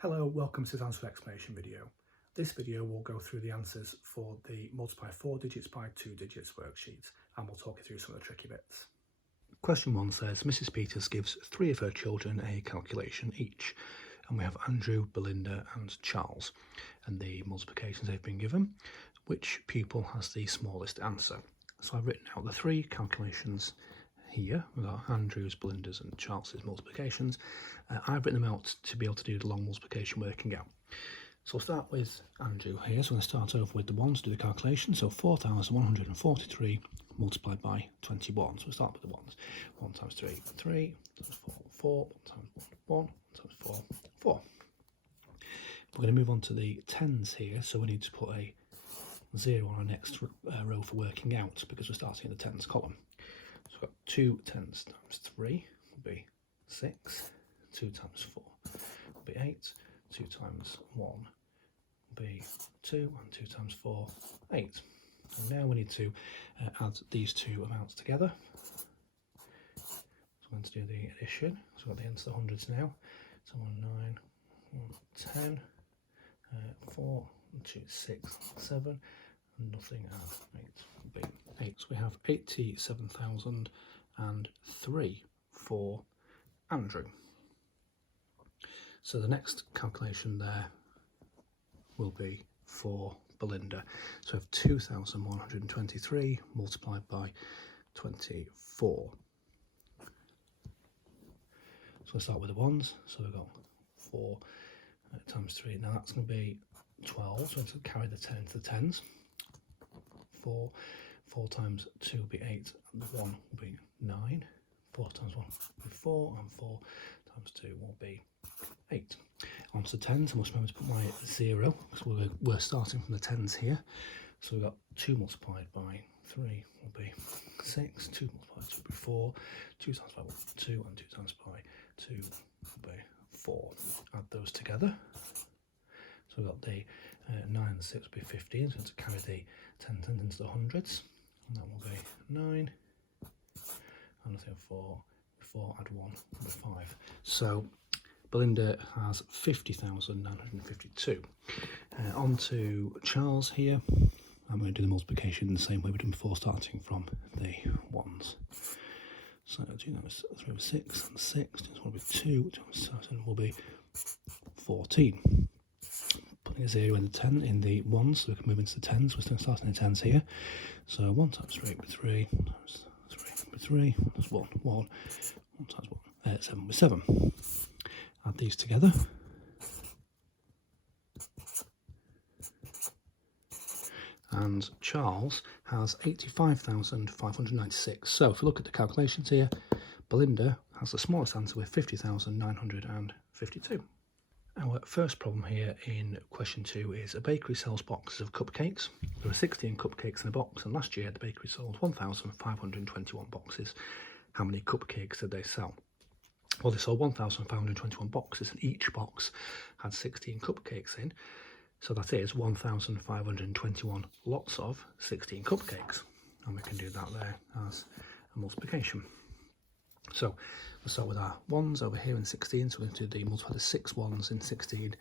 Hello, welcome to this answer explanation video. This video will go through the answers for the multiply 4 digits by 2 digits worksheet, and we'll talk you through some of the tricky bits. Question 1 says, Mrs. Peters gives 3 of her children a calculation each, and we have Andrew, Belinda and Charles, and the multiplications they've been given. Which pupil has the smallest answer? So I've written out the 3 calculations here. We've got Andrew's, Belinda's and Charles's multiplications. I've written them out to be able to do the long multiplication working out. So we'll start with Andrew here. So I'm going to start over with the ones, do the calculation. So 4,143 multiplied by 21. So we'll start with the ones. 1 times 3, 3, times 4, 4, 1 times 1, 1, times 4, 4. We're going to move on to the tens here. So we need to put a 0 on our next row for working out because we're starting in the tens column. So we've got 2 tens times 3 will be 6, 2 times 4 will be 8, 2 times 1 will be 2, and 2 times 4, 8. And now we need to add these two amounts together. So I'm going to do the addition. So we've got the ends of the hundreds now. So 1, 9, 1, 10, 4, 2, 6, 7, and nothing at 8 will be 8. So we have 87,003 for Andrew. So the next calculation there will be for Belinda. So we have 2,123 multiplied by 24. So we'll start with the ones. So we've got 4 times 3. Now that's going to be 12. So let's carry the 10 to the tens. 4 times 2 will be 8, and the 1 will be 9. 4 times 1 will be 4, and 4 times 2 will be 8. On to the tens, I must remember to put my 0, because we're starting from the tens here. So we've got 2 multiplied by 3 will be 6, 2 multiplied by 2 will be 4, 2 times by 1 will be 2, and 2 times by 2 will be 4. Add those together. So we've got the 9 and 6 will be 15, so to carry the 10 tens into the hundreds, and that will be 9, and nothing 4, add 1 will be 5. So Belinda has 50,952. On to Charles here. I'm going to do the multiplication in the same way we did before, starting from the ones. So 2 times 3 will be 6, and 6 times 1 will be 2, 2 times 7 will be 14. Putting a 0 in the 10 in the ones, so we can move into the tens. We're still starting in the tens here. So 1 times 3 will be 3, 1 times 3 will be 3, 1 times 1, 1, 1 times 1, 7 will be 7. Add these together. And Charles has 85,596. So if we look at the calculations here, Belinda has the smallest answer with 50,952. Our first problem here in question 2 is a bakery sells boxes of cupcakes. There are 16 cupcakes in a box, and last year the bakery sold 1,521 boxes. How many cupcakes did they sell? Well, they sold 1,521 boxes, and each box had 16 cupcakes in. So that is 1,521 lots of 16 cupcakes. And we can do that there as a multiplication. So we'll start with our ones over here in 16. So we're going to do the multiply the 6 ones in 16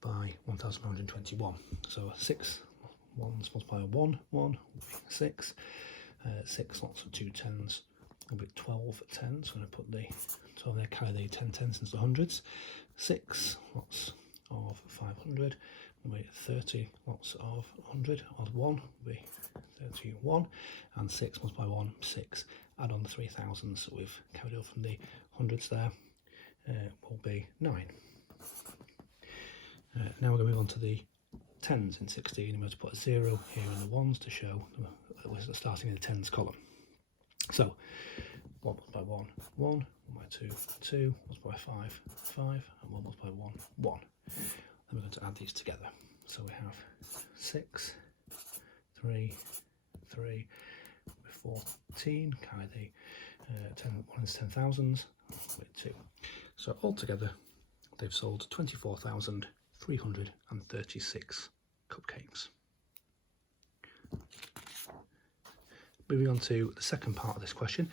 by 1,521. So 6 ones multiply 1 will be 6. 6 lots of 2 tens will be 12 tens. So I'm going to put the 12 there, carry the 10 tens into the hundreds. 6 lots of 500 will be 30 lots of 100. Odd 1 will be 31. And 6 multiplied by 1, 6. Add on the 3,000s that we've carried over from the hundreds there, will be 9. Now we're going to move on to the tens in 16. I'm going to put a 0 here in the ones to show that we're starting in the tens column. So 1 multiplied by 1, 1, 1 by 2, 2, 1 by 5, 5, and 1 multiplied by 1, 1. Then we're going to add these together. So we have 6, 3, 3, 14, carry the 1 is 10,000s, with 2. So altogether they've sold 24,336 cupcakes. Moving on to the second part of this question.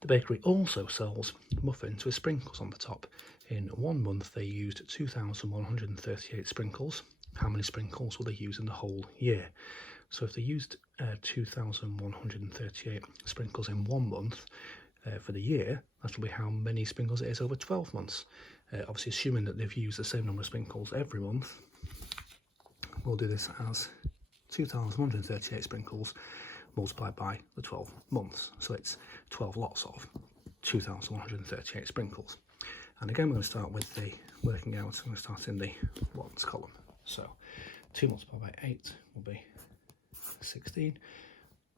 The bakery also sells muffins with sprinkles on the top. In 1 month they used 2,138 sprinkles. How many sprinkles will they use in the whole year? So if they used 2,138 sprinkles in 1 month for the year, that will be how many sprinkles it is over 12 months. Obviously assuming that they've used the same number of sprinkles every month, we'll do this as 2,138 sprinkles multiplied by the 12 months. So it's 12 lots of 2,138 sprinkles. And again, we're going to start with the working out. I'm going to start in the lots column. So 2 multiplied by 8 will be 16.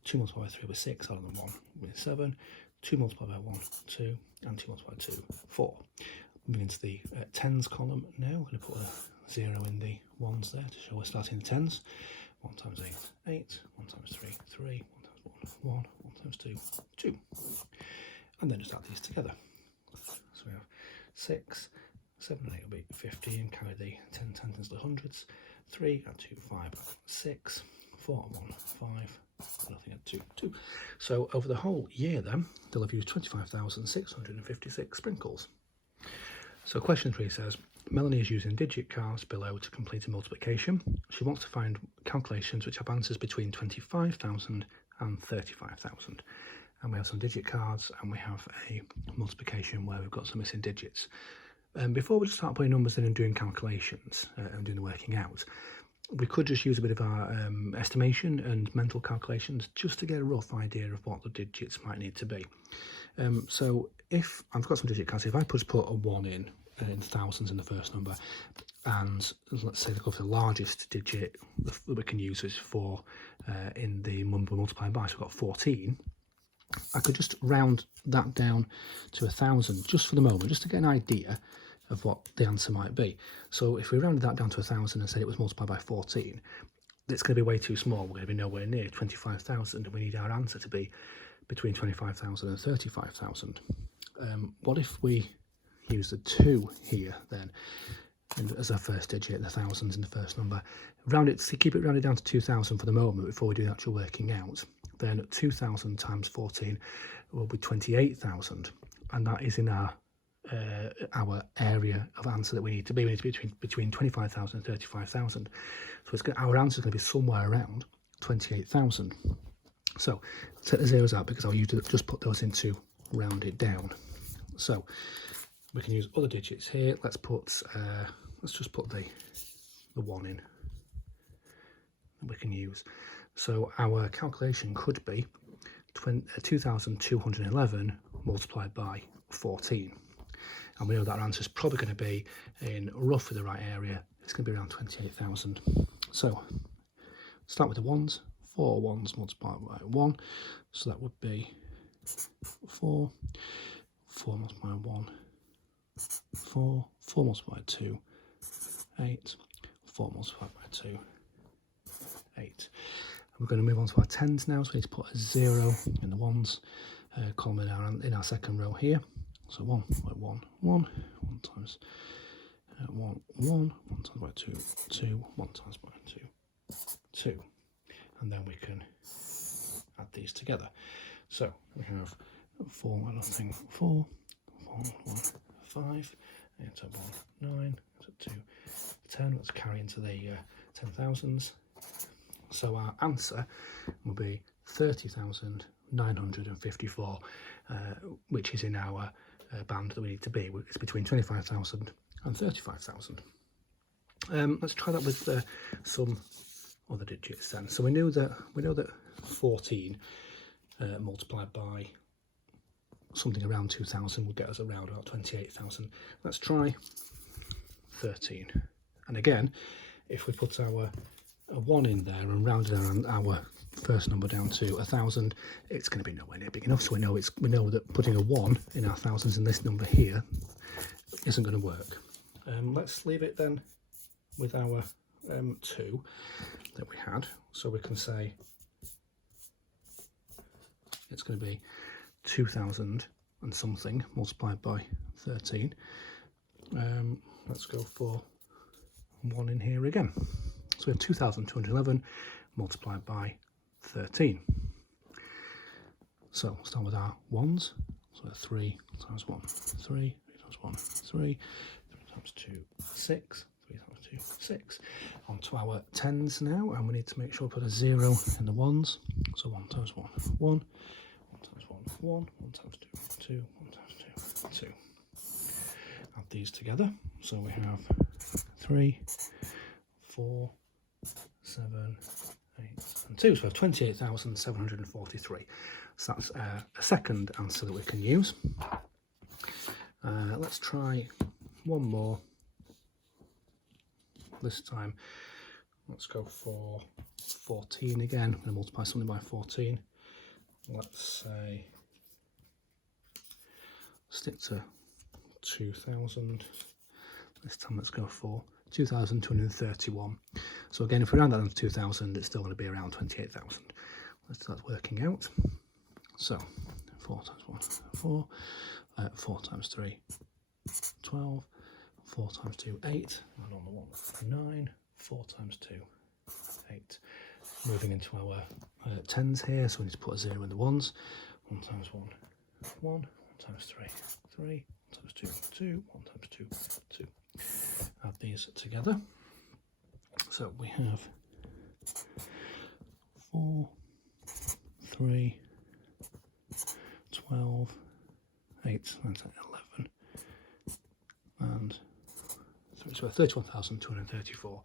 2 multiplied by 3 will be 6, other than 1 will be 7. 2 multiplied by 1, 2, and 2 multiplied by 2, 4. Moving into the tens column now, we're going to put a 0 in the ones there to show we're starting the tens. 1 times 8, 8. 1 times 3, 3. 1 times 1, 1. 1 times 2, 2. And then just add these together. So we have 6, 7 and 8 will be 15. Carry the 10 tens into the hundreds. 3 and 2, 5, 6. 4 and 1, 5. Nothing at 2, 2. So over the whole year then, they'll have used 25,656 sprinkles. So question 3 says, Melanie is using digit cards below to complete a multiplication. She wants to find calculations which have answers between 25,000 and 35,000. And we have some digit cards and we have a multiplication where we've got some missing digits. Before we just start putting numbers in and doing calculations and doing the working out, we could just use a bit of our estimation and mental calculations just to get a rough idea of what the digits might need to be. So if I've got some digit cards, if I just put a 1 in thousands in the first number, and let's say they go for the largest digit that we can use is 4 in the number multiplied by, so we've got 14, I could just round that down to 1,000 just for the moment, just to get an idea of what the answer might be. So if we rounded that down to 1,000 and said it was multiplied by 14, it's going to be way too small. We're going to be nowhere near 25,000, and we need our answer to be between 25,000 and 35,000. What if we use the 2 here then as our first digit, the thousands in the first number? Round it, keep it rounded down to 2,000 for the moment before we do the actual working out. Then 2,000 times 14 will be 28,000, and that is in our area of answer that we need to be. We need to be between 25,000 and 35,000. So our answer is going to be somewhere around 28,000. So take the zeros out because I'll just put those in to round it down. So we can use other digits here. Let's just put the 1 in that we can use. So our calculation could be 2,211 multiplied by 14. And we know that our answer is probably going to be in roughly the right area. It's going to be around 28,000. So start with the ones. 4 ones multiplied by 1. So that would be 4. 4 multiplied by 1. 4. 4 multiplied by 2. 8. 4 multiplied by 2. 8. We're going to move on to our tens now, so we need to put a 0 in the ones column in our second row here. So 1 by 1, 1 times 1, 1 times by 2, 2, 1 times by 2, 2. And then we can add these together. So we have 4 by nothing, 4, 4, 1, 5, 8, 1, 9, 2, 10. Let's carry into the 10,000s. So our answer will be 30,954, which is in our band that we need to be. It's between 25,000 and 35,000. Let's try that with some other digits then. So we know that 14 multiplied by something around 2,000 will get us around about 28,000. Let's try 13. And again, if we put our 1 in there and rounded our first number down to 1,000, it's going to be nowhere near big enough. So we know that putting a 1 in our thousands in this number here isn't going to work. Let's leave it then with our 2 that we had. So we can say it's going to be 2,000 and something multiplied by 13. Let's go for 1 in here again. So we have 2,211 multiplied by 13. So start with our ones. So 3 times 1, 3, 3 times 1, 3, 3 times 2, 6, 3 times 2, 6. On to our tens now, and we need to make sure we put a 0 in the ones. So 1 times 1, 1, 1 times 1, 1, 1 times 2, 2, 1 times 2, 2. Add these together. So we have 3, 4, 7, 8, and 2. So we have 28,743. So that's a second answer that we can use. Let's try one more. This time, let's go for 14 again. I'm going to multiply something by 14. Let's say, stick to 2,000. This time let's go for 2,231. So again, if we round that down to 2,000, it's still going to be around 28,000. Let's start working out. So 4 times 1, 4, 4 times 3, 12, 4 times 2, 8, and on the 1, 9, 4 times 2, 8. Moving into our tens here, so we need to put a 0 in the ones. 1 times 1, 1, 1 times 3, 3, 1 times 2, 2, 1 times 2, 2. Add these together. So we have 4, 3, 12, 8, 9, 10, 11, and 3, so 31,234.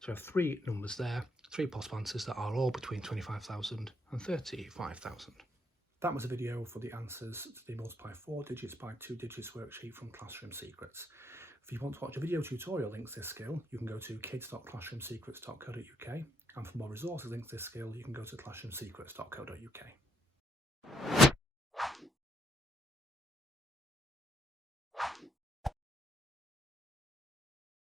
So we have 3 numbers there, 3 possible answers that are all between 25,000 and 35,000. That was a video for the answers to the multiply 4 digits by 2 digits worksheet from Classroom Secrets. If you want to watch a video tutorial links this skill, you can go to kids.classroomsecrets.co.uk, and for more resources links this skill, you can go to classroomsecrets.co.uk.